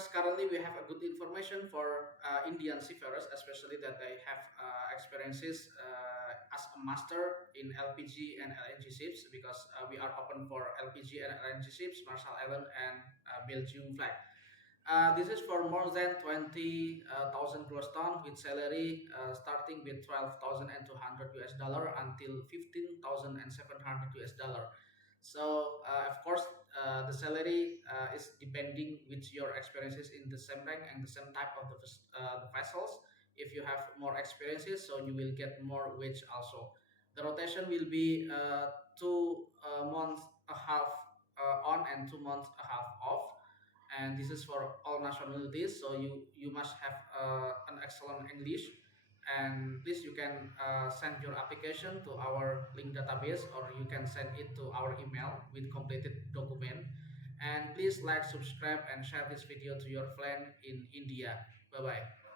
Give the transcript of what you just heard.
seafarers, currently we have a good information for Indian seafarers, especially that they have experiences as a master in LPG and LNG ships, because we are open for LPG and LNG ships, Marshall Island and Belgium flag. This is for more than 20,000 gross ton with salary starting with 12,200 US dollar until 15,700 US dollar. So of course, the salary is depending with your experiences in the same rank and the same type of the vessels. If you have more experiences, so you will get more wage also. The rotation will be 2 months a half on and 2 months a half off, and this is for all nationalities, so you must have an excellent English. And please, you can send your application to our link database, or you can send it to our email with completed document. And please like, subscribe, and share this video to your friend in India. Bye bye.